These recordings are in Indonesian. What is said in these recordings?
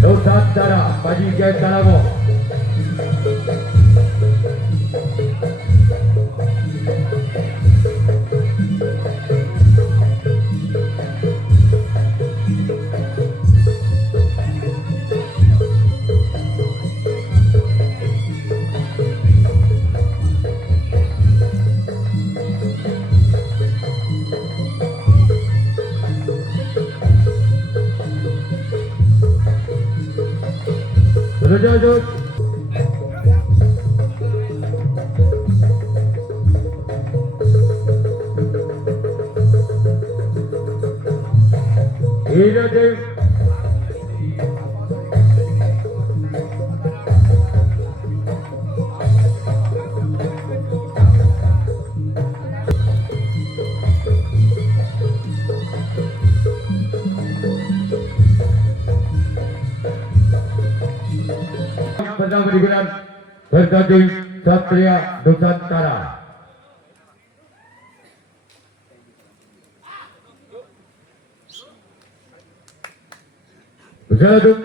Nusantara Majikan Salamo. Terjajut. Ida Dev. Pertama digunakan bertanding Satria Nusantara. Berjaduk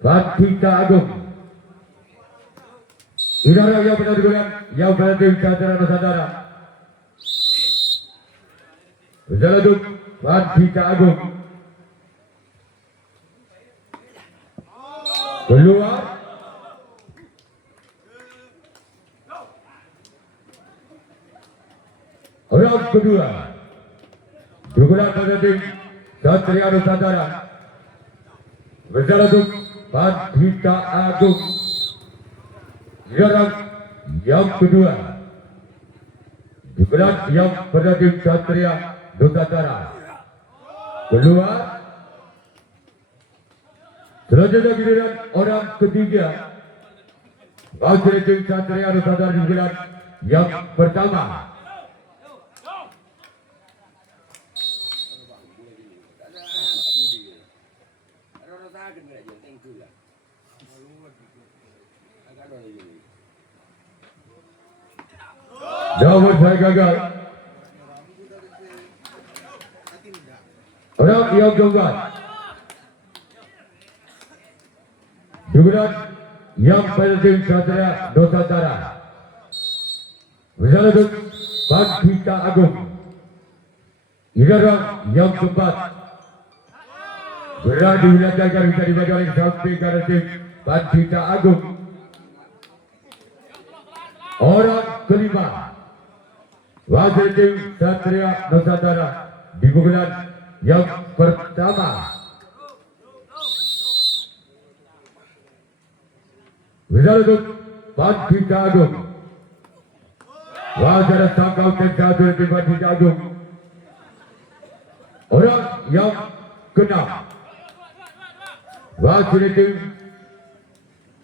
Batika Agung. Idara yang benar digunakan yang bertanding Satria Nusantara. Berjaduk Batika Agung. Keluar. Orang kedua digunakan bertanding Satria Nusantara. Berjaduk Batika Agung. Jarak yang kedua digunakan yang bertanding Satria Nusantara. Keluar. Selanjutnya giliran orang ketiga bertanding Satria Nusantara digunakan yang pertama. Namun saya gagal. Orang yang keempat digunakan yang bertanding Satria Nusantara. Berjaduk Batika Agung. Idara yang keempat berada dilancarkan bisa dibaca oleh sampai ke tim Batika Agung. Orang kelima wasit tim Satria Nusantara digunakan yang pertama. Berjaduk Batika Agung. Wasit tangkap tim satu tim Batika Agung. Orang yang keenam wasit tim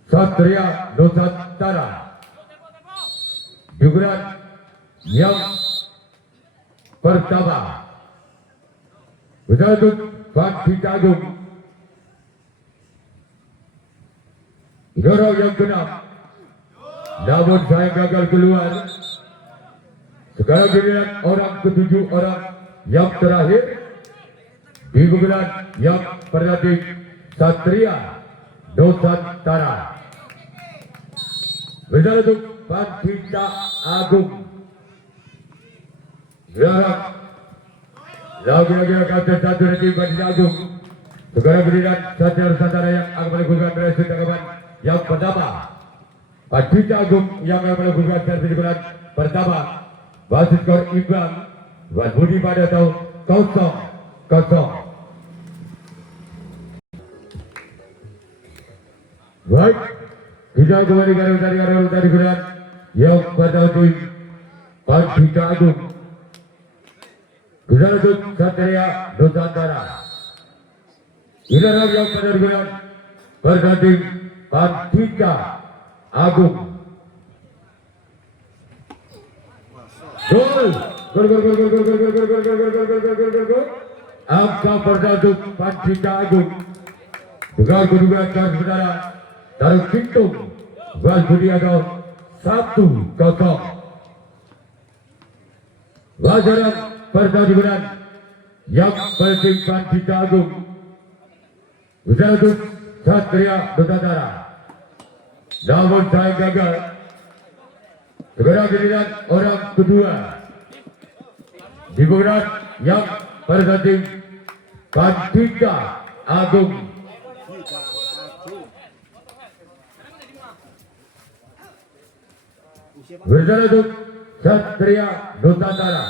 Satria Nusantara digunakan yang pertama. Berjaduk Batika Agung. Idara yang keenam, namun saya gagal keluar. Sekarang giliran orang ketujuh, orang yang terakhir digunakan yang bertanding Satria Nusantara. Berjaduk Batika Agung. Jarak lagi-lagi kapten satu tim Batika Agung. Sekarang giliran Satria Nusantara yang akan melakukan berhasil tanggapan yang pertama. Batika Agung yang akan melakukan servis digunakan pertama. Wasit skor imbang. Wan Budi pada tahun 0-0. Baik, kita kembali ke arah tadi digunakan yang pada tim Batika Agung. Berjaduk Satria Nusantara. Idara yang pada digunakan bertanding Batika Agung. Gol. Angka berjaduk Batika Agung. Dengan kedudukan saudara dari Kintung Wan Budi Agung 1-0. Wajaran pertandingan yang penting Batika Agung. Berjaduk Satria Nusantara. Namun saya gagal. Segera giliran orang kedua. Dibuat yang bertanding Pandika Agung. Berjalan untuk Satria Nusantara.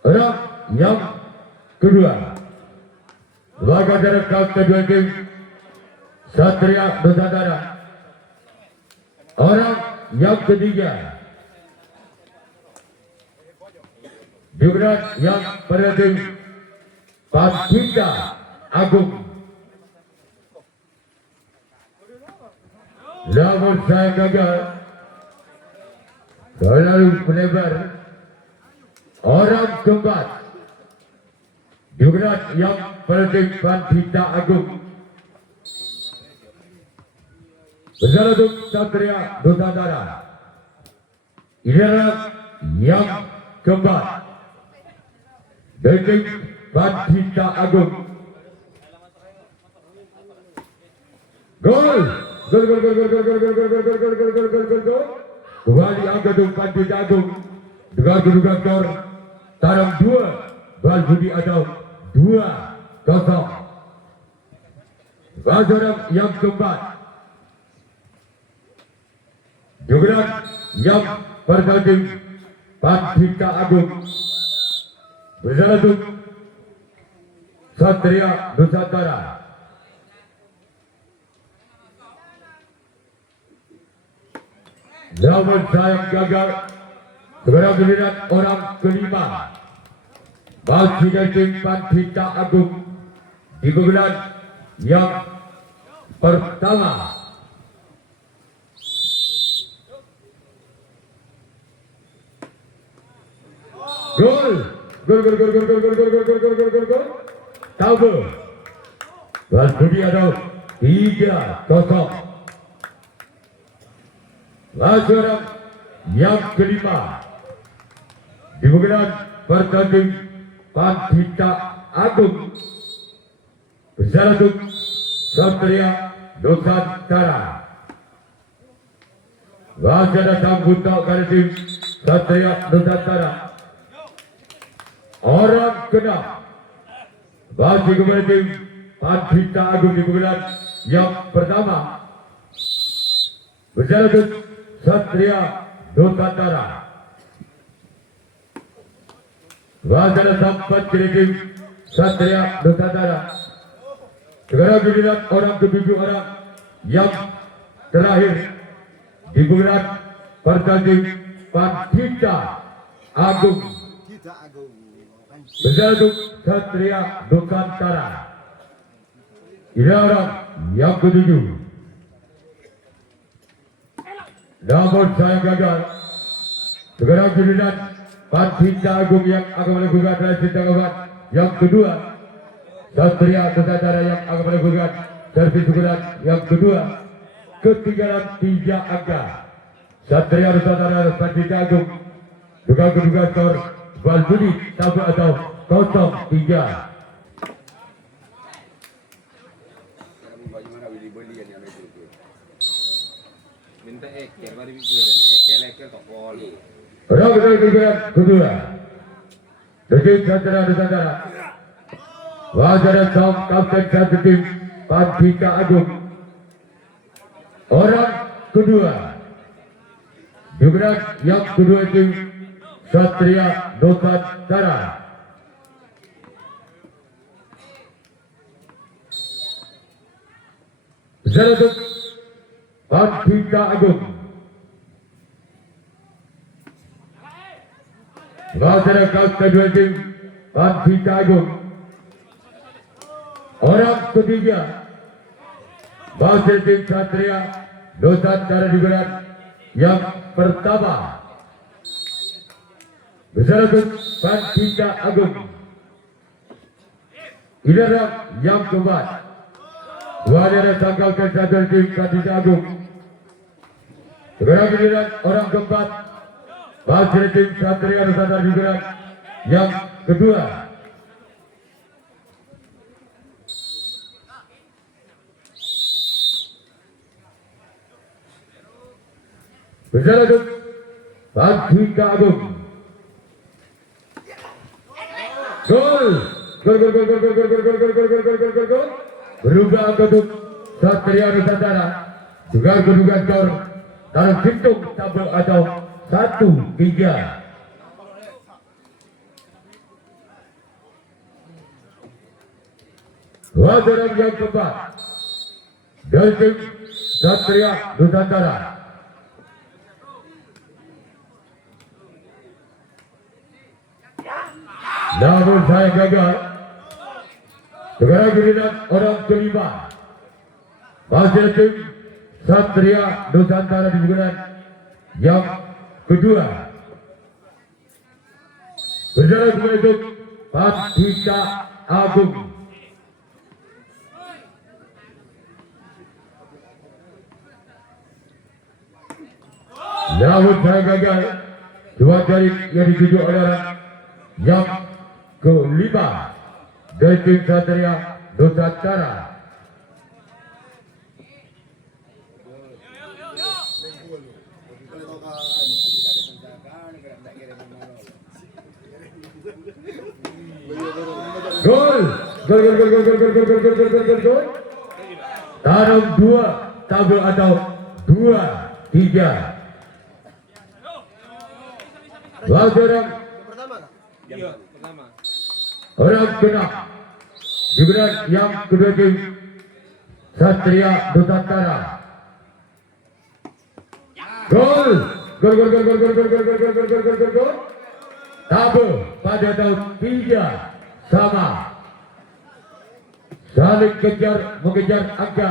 Orang yang kedua. Sebagai jarak kedua tim Satria Nusantara. Orang yang ketiga. Diberat yang bertanding Pandika Agung. Namun saya gagal. Terlalu melebar. Orang keempat. Diberat yang bertanding Pandika Agung. Berjalan untuk Satria Nusantara. Ini adalah yang keempat. Bertanding Pandika Agung. Gol! Gol! Kembali angka untuk Pandika Agung. Dengan kedudukan skor tarang 2, Bal Budi Adam 2-0. Basaram yang keempat. Juga yang bertanding Pandika Agung. Berjalan untuk Satria Nusantara. Namun sayang gagal. Segera giliran orang kelima. Bagi dari tim Pandika Agung. Di bulan yang pertama. Gol. Tahu. Bal Budi ada 3-0. Basaram yang kelima. Di bulan bertanding Pandika Agung. Berjalan untuk Satria Nusantara. Wajah datang untuk kali tim Satria Nusantara. Orang keenam. Bagi kepada tim Pandika Agung di bulan yang pertama. Berjalan untuk Satria Nusantara. Wajah sampai tim Satria Nusantara. Segera giliran orang ketujuh orang yang terakhir di bulan pertanding Pandika Agung. Berjalan untuk Satria Nusantara. Ini orang yang ketujuh. Namun saya gagal. Segera giliran Pandika Agung yang akan melakukan transisi tanggapan yang kedua. Satria Nusantara yang akan melakukan servis ukuran yang kedua. Ketinggalan 3 angka. Satria Nusantara Pandika Agung. Juga kedudukan skor Bal Budi Tabu atau 0-3. Minta eker, mari bikin eker kok boleh. Orang kedua. Detik Satria Nusantara. Wajah Tom Kapten satu tim Pandika Agung. Orang kedua. Juga yang kedua tim Satria Nusantara. Berjalan untuk Pandika Agung. Wajah kedua tim Pandika Agung. Orang ketiga. Masih tim Satria Nusantara di bulan yang pertama. Berjalan untuk Pandika Agung. Ini adalah yang keempat. Wajah tanggal ke-1 tim Pandika Agung. Segera giliran orang keempat. Masih tim Satria Nusantara di bulan yang kedua. Berjalan untuk Pandita Agung. Gol. Gol. Berubah untuk Satria Nusantara. Juga berubah skor dalam hitung tabel atau 1-3. Wajaran yang keempat dari tim Satria Nusantara. Namun saya gagal. Sekarang giliran orang kelima. Masih tim Satria Nusantara di giliran yang kedua. Berjalan menuju Pandita Agung. Namun saya gagal. Dua jari yang dituju oleh orang yang kelima dari tim Satria Nusantara. Gol. Taruh 2 tabel atau 2-3. Wajaran Iya, pertama. orang kena giliran yang kedua tim Satria Nusantara. Gol. Tabel pada tahun 3 sama. Saling mengejar angka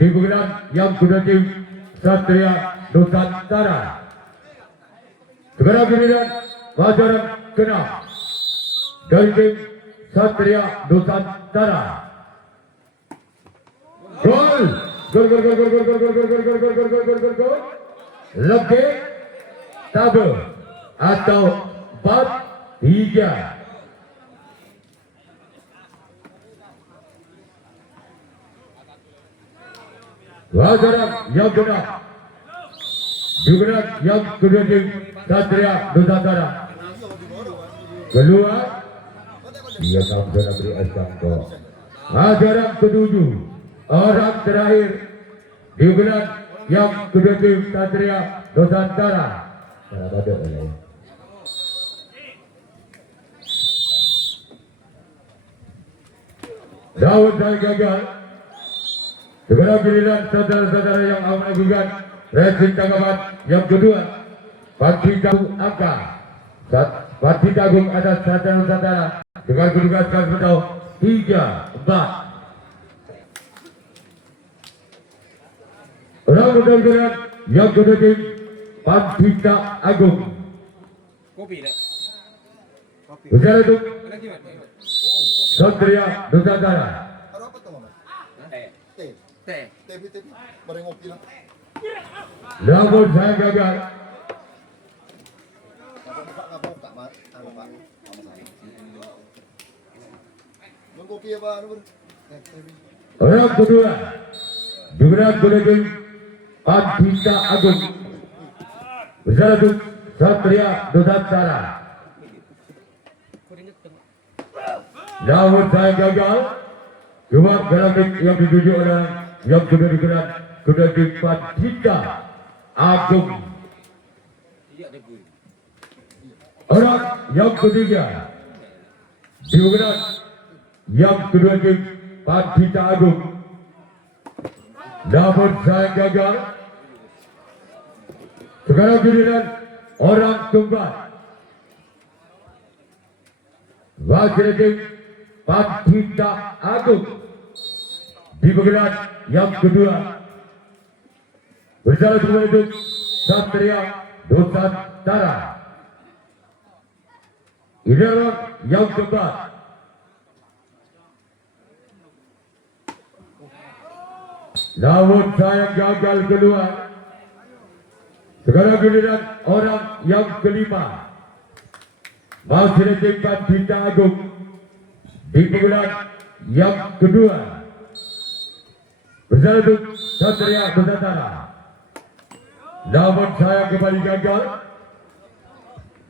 di giliran yang kedua tim Satria Nusantara. Sekarang giliran Wajaran kena dari tim Satria Nusantara. Gol. Lebih tabel atau 4-3. Wajaran yang kena juga yang kedua tim Satria Nusantara. Keluar. Dia sampai beri Asangko. Wajaran ketujuh. Orang terakhir di bulan yang kedua tim Satria Nusantara. Daud saya gagal. Segera giliran saudara-saudara yang awal gugat. Racing tanggapan yang kedua. Pandita Agung angka. Pandita Agung atas Satria Nusantara. Dengan kedugaskan betul 3-4. Orang betul-betul yang kedua tim Pandita Agung. Kopi dah. Bicara itu Ada gimana? Satria Nusantara. Ano apa to, Mama? Teh. Teh. Teh. Tepi. Bareng ngopi lang. Namun saya gagal. Nabuka, Ma. Ano pa? Mama saya. Yung kopi ba? Ano ba? Tepi. Orang kedua juga kedua tim Pandita Agung. Bicara itu Satria Nusantara. Namun saya gagal. Cuma dalam yang dituju oleh yang kedua digerak kedua tim Pandita Agung. Tidak ada gue. Orang yang ketiga digerak yang kedua tim Pandita Agung. Namun saya gagal. Sekarang giliran orang keempat. Wakil tim Pandita Agung di penggerak yang kedua. Bersama dengan itu Satria Nusantara. Ini adalah yang keempat. Namun saya gagal keluar. Sekarang giliran orang yang kelima. Masih tim Pandita Agung di penggerak yang kedua. Bersama itu Satria Nusantara. namun saya kembali gagal.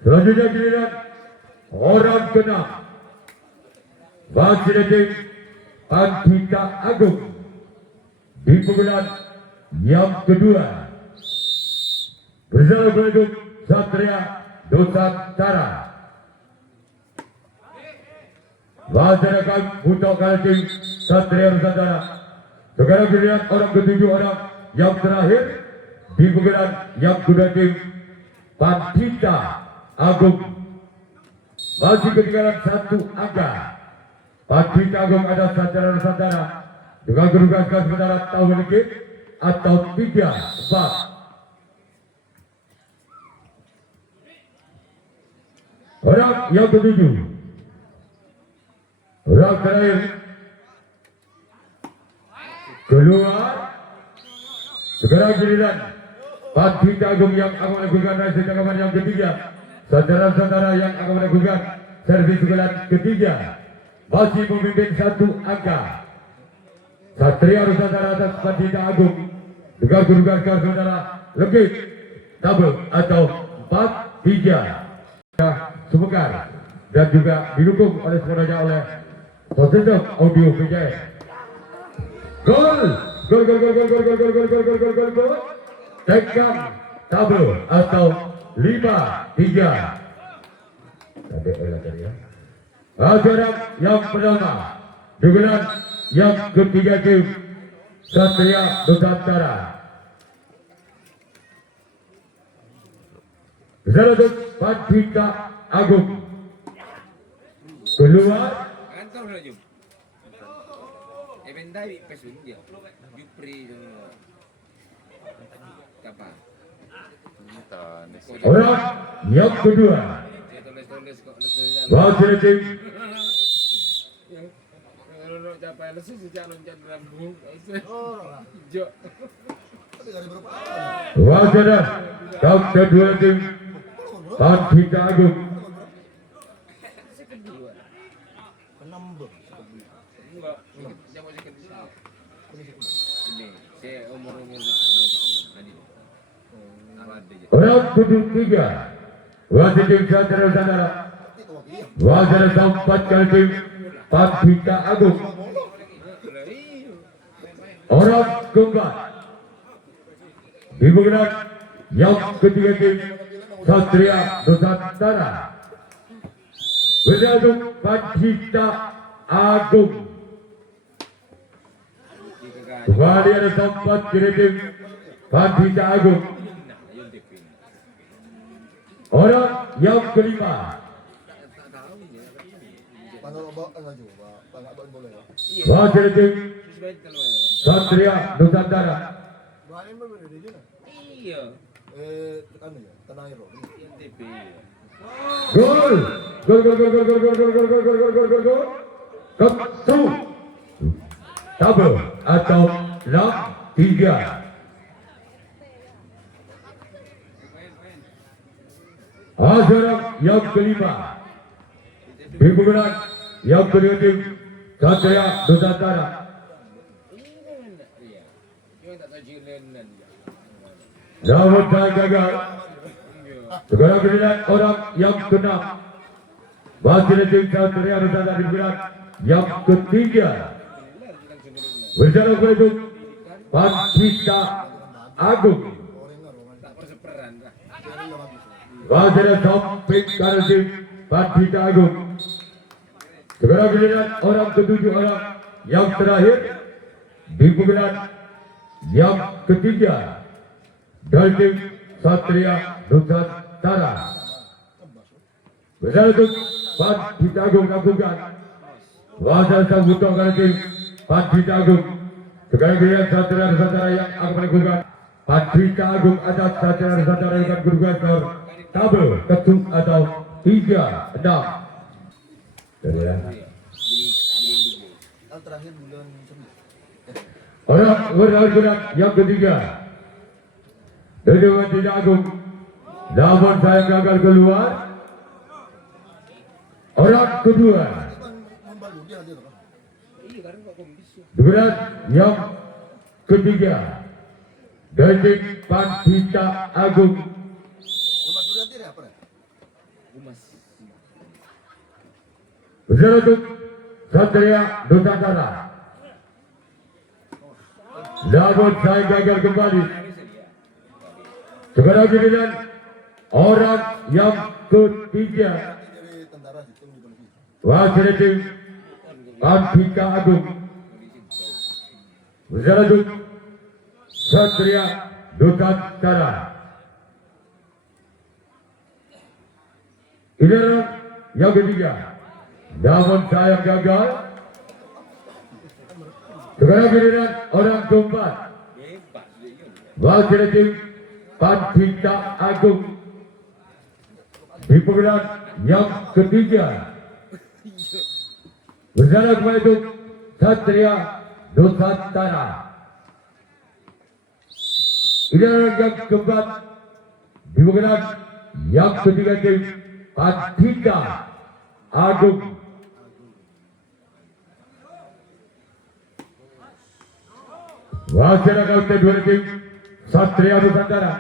Selanjutnya giliran orang keenam, masih tim Pandita Agung di pukulan yang kedua. Bersama pendukung Satria Nusantara. Masyarakat untuk tim Satria Nusantara. Sekarang giliran orang ketujuh, orang yang terakhir di pukulan yang kedua tim Pandita Agung. Masih ketinggalan satu angka. Pandita Agung ada Satria Nusantara dengan kedudukan sementara tahun sedikit atau 3-4. Orang yang ketujuh, orang terakhir keluar. Sekarang giliran Pandita Agung yang akan melakukan race tanggapan yang ketiga. Saudara-saudara yang akan melakukan servis bulan ketiga masih memimpin satu angka. Satria Nusantara atas Pandita Agung dengan kedudukan saudara lebih double atau 4-3. Sumekar dan juga didukung oleh semuanya oleh Positif Audio VJS. Gol, gol, gol, gol, gol, gol, gol, gol, gol, gol, gol, gol, gol, gol. Tekan double atau 5-3. Acara yang pertama dengan yang ketiga tim Satria Nusantara. Zalatuk Pandita Agung keluar. Kantor lah jom. Event dari pesun dia. Jupri apa? Orang yang kedua Tulis kok Wasit tim Kalau capai lesu sejak loncat rambut. Jo. Tapi gak ada berapa. wasit yang kedua tim Pandita Agung. Enggak, jangan masih kedua. Ini saya umur-umur tadi. Awal dia. Orang ketiga wasit tim Satria Nusantara. Wasit keempat kali tim Pandita Agung. Orang keempat dibukukan yang ketiga tim Satria Nusantara. Berdatuk Pandita Agung. Kembali ada tempat kiri tim Pandita Agung. Orang yang kelima wasit tim Satria Nusantara. Iya. Tanah Hero. NTP. Gol, gol, gol, gol, gol, gol, gol, gol, gol, gol, gol, gol, gol, gol. Ketu double atau 6-3. Acara yang kelima dibukukan yang kedua tim Satria Nusantara. Iya. Cuma tak tahu jilenan dia. Namun saya gagal. Sekarang giliran orang yang keenam masih tim Satria Nusantara dibukukan yang ketiga. Bersama pendukung Pandita Agung. Tak perseperan lah. Wasit samping kanan tim Pandita Agung. Sekarang giliran orang ketujuh, orang yang terakhir di pukulan yang ketiga dari tim Satria Nusantara. Bersama tim Pandita Agung lakukan wasit sambutan kanan tim Pandita Agung. Sekarang giliran Satria Nusantara yang akan melakukan Pandita Agung atas Satria Nusantara dengan kedudukan skor double ketum atau 3-6. Ya. Terakhir bulan 9. Orang berharga yang ketiga dari Pandita Agung, namun saya gagal keluar. Orang kedua Membalu dia hadir kan? Iya karena kok kompis ya. dengan yang ketiga dari tim Pandita Agung. Mas Suryati ya apa ya? Umas. Bersama untuk Satria Nusantara. Namun saya gagal kembali. Sekarang giliran orang yang ketiga. Dari tentara sistem di polisi. Wakil tim Pandita Agung. Bersama untuk Satria Nusantara. Giliran yang ketiga. Namun saya gagal. Sekarang giliran orang keempat. Wakil tim Pandita Agung. Di pemilihan yang ketiga. Bersama kembali untuk Satria Nusantara. Giliran yang keempat. Di pemilihan yang ketiga tim Pandita Agung. Wakil kawasan dua tim Satria Nusantara.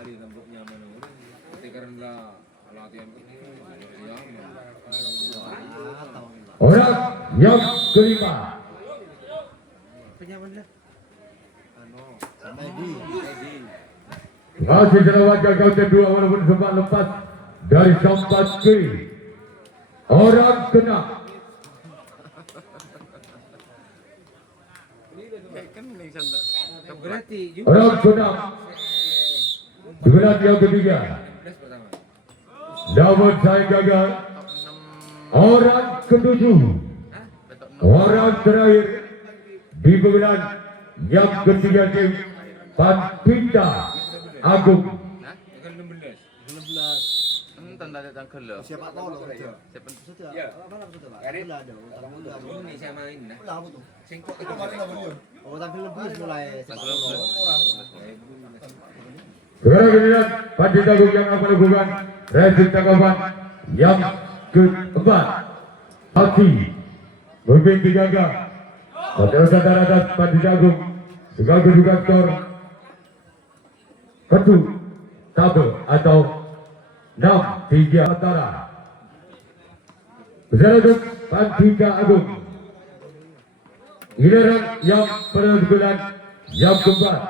Hari rambutnya mana? Tapi karena latihan Orang yang kelima. Masih terlewatkan kawasan dua walaupun sempat lepas dari sampan kiri. Orang kena. berarti juga. Orang kena. Diberat yang ketiga. Pertama. Namun saya gagal. Orang ketujuh. Orang terakhir di pemilihan yang ketiga tim Pandita Agung. Tanggal 16. 16 tanda datang ke lo. Siapa tahu loh kerja. Siapa Sudah. Ya. Apa nama sudah Pak? Karena- Udah ada. Utang bulan. Ini saya main nah. Udah apa tuh? Singkok Itu kemarin nggak beliau. Oh, tapi lebih mulai sepak bola. Orang. Sekarang giliran Pandita Agung yang akan melakukan racing tanggapan yang keempat. Hati memimpin tiga gak. Satria Nusantara atas Pandita Agung. Dengan kedudukan skor satu tabel atau 6-3 antara. Bersama untuk Pandita Agung. Giliran yang penentuan yang keempat.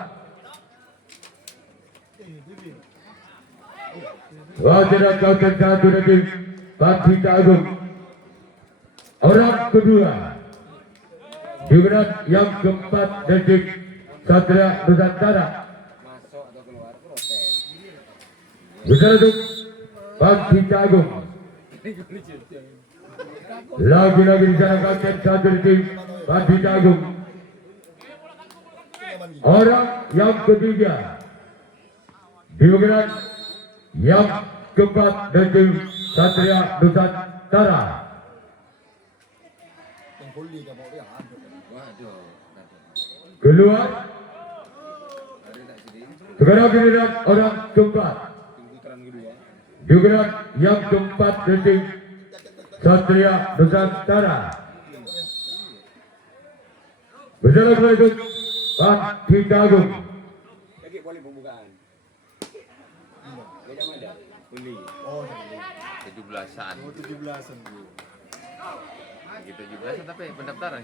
Wajah kawasan satu dari Pandita Agung. Orang kedua. Giliran yang keempat dari Satria Nusantara. Masuk atau keluar protes. Bersama untuk Pandita Agung. Lagi-lagi di sana kawasan satu dari Pandita Agung. Orang yang ketiga. Giliran yang keempat dari Satria Nusantara. Yang pulih kamu dia. Waduh. Keluar. Hari tak sedih. Sekarang giliran orang keempat. Putaran kedua. Giliran yang keempat dari Satria Nusantara. Bersama kembali untuk Pandita Agung. Lagi boleh pembukaan. Beda mana? Boleh. Oh, sampai. 17-an. Oh, 17-an. Lagi 17-an tapi pendaftaran.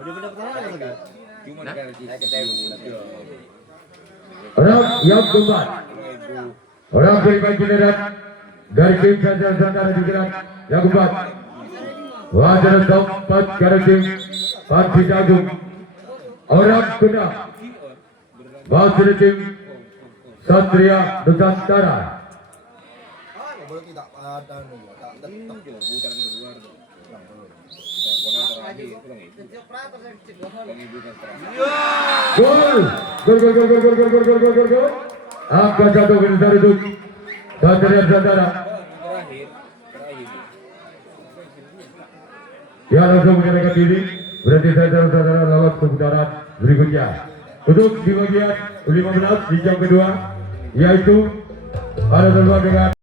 Udah pendaftaran apa lagi? Cuma Nah. negara kita ketemu. Orang yang keempat. Orang kelima giliran dari tim Satria Nusantara di giliran yang keempat. Wajar keempat dari tim Pandita Agung. Orang kena. Wajar tim Satria Nusantara. Boleh tidak ada nih. Tak tetap. Putaran kedua tuh. Putaran terakhir kurang itu. Kurang itu kan terakhir. Gol. Gol. Angka satu besar itu Satria Nusantara. Terakhir. Ya langsung menyerahkan diri. Berarti Satria Nusantara lewat ke putaran berikutnya. Untuk di bagian 15 di jam kedua, yaitu pada dengan